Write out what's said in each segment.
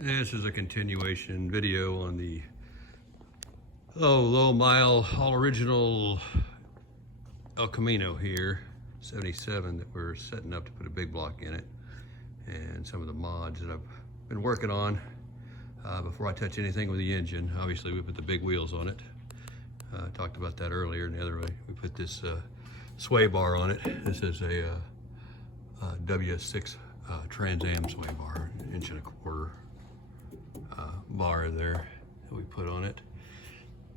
This is a continuation video on the low mile, all original El Camino here, 77, that we're setting up to put a big block in it, and some of the mods that I've been working on. Before I touch anything with the engine, obviously we put the big wheels on it. Talked about that earlier. And the other way, we put this sway bar on it. This is a W6 Trans Am sway bar, 1.25 inch bar there that we put on it.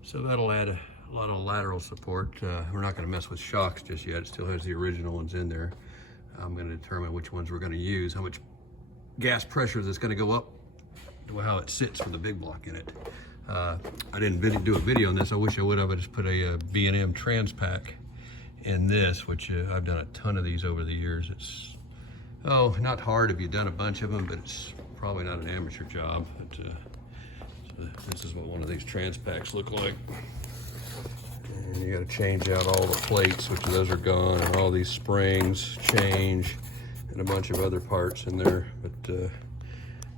So that'll add a lot of lateral support. We're not going to mess with shocks just yet. It still has the original ones in there. I'm going to determine which ones we're going to use, how much gas pressure that's going to go up, how it sits for the big block in it. I didn't do a video on this. I wish I would have. I just put a B&M trans pack in this, which I've done a ton of these over the years. It's not hard if you've done a bunch of them, but it's probably not an amateur job. But, so this is what one of these trans packs look like. And you got to change out all the plates, which those are gone, and all these springs change, and a bunch of other parts in there. But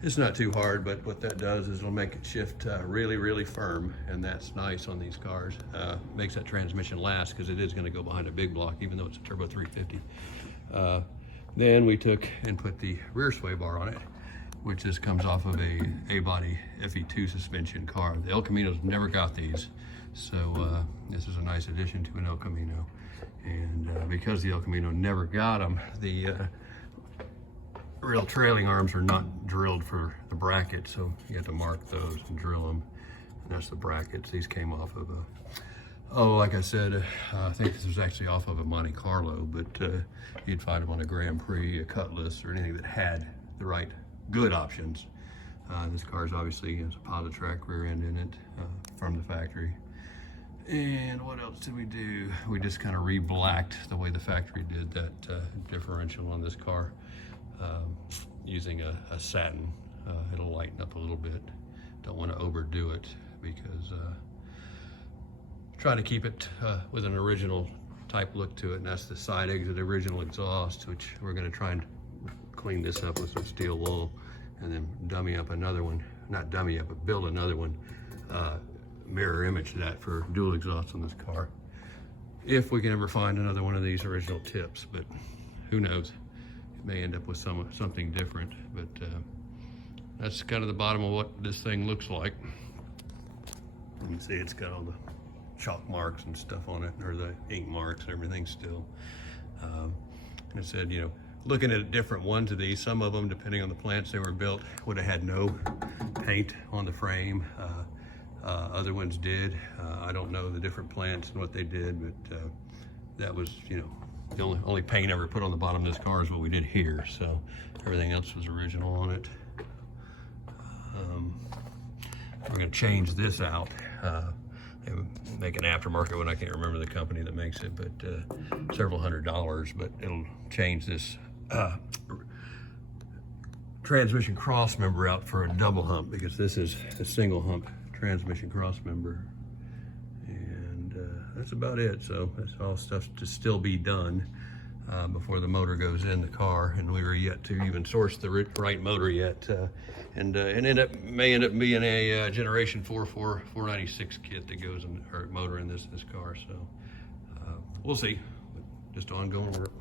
it's not too hard, but what that does is it'll make it shift really, really firm, and that's nice on these cars. Makes that transmission last, because it is going to go behind a big block, even though it's a turbo 350. Then we took and put the rear sway bar on it, which this comes off of a body FE2 suspension car. The El Caminos never got these, so this is a nice addition to an El Camino. And because the El Camino never got them, the real trailing arms are not drilled for the bracket, so you have to mark those and drill them. And that's the brackets. These came off of like I said, I think this was actually off of a Monte Carlo, but you'd find them on a Grand Prix, a Cutlass, or anything that had the right good options. This car's obviously has a Positrack rear end in it from the factory. And what else did we do? We just kind of re-blacked the way the factory did that differential on this car. Using a satin. It'll lighten up a little bit. Don't want to overdo it, because trying to keep it with an original type look to it, and that's the side exit original exhaust, which we're going to try and clean this up with some steel wool, and then dummy up another one. Not dummy up, but build another one, mirror image that for dual exhaust on this car, if we can ever find another one of these original tips. But who knows, it may end up with something different. But that's kind of the bottom of what this thing looks like. You can see it's got all the chalk marks and stuff on it, or the ink marks and everything still. And I said, you know, looking at different ones of these, some of them, depending on the plants they were built, would have had no paint on the frame. Other ones did. I don't know the different plants and what they did, but that was, you know, the only paint ever put on the bottom of this car is what we did here. So everything else was original on it. We're going to change this out. They make an aftermarket one. I can't remember the company that makes it, but several $100s. But it'll change this transmission cross member out for a double hump, because this is a single hump transmission cross member. And that's about it. So that's all stuff to still be done before the motor goes in the car, and we were yet to even source the right motor yet. And may end up being a Generation 496 kit that goes in, or motor in this car. So we'll see. Just ongoing work.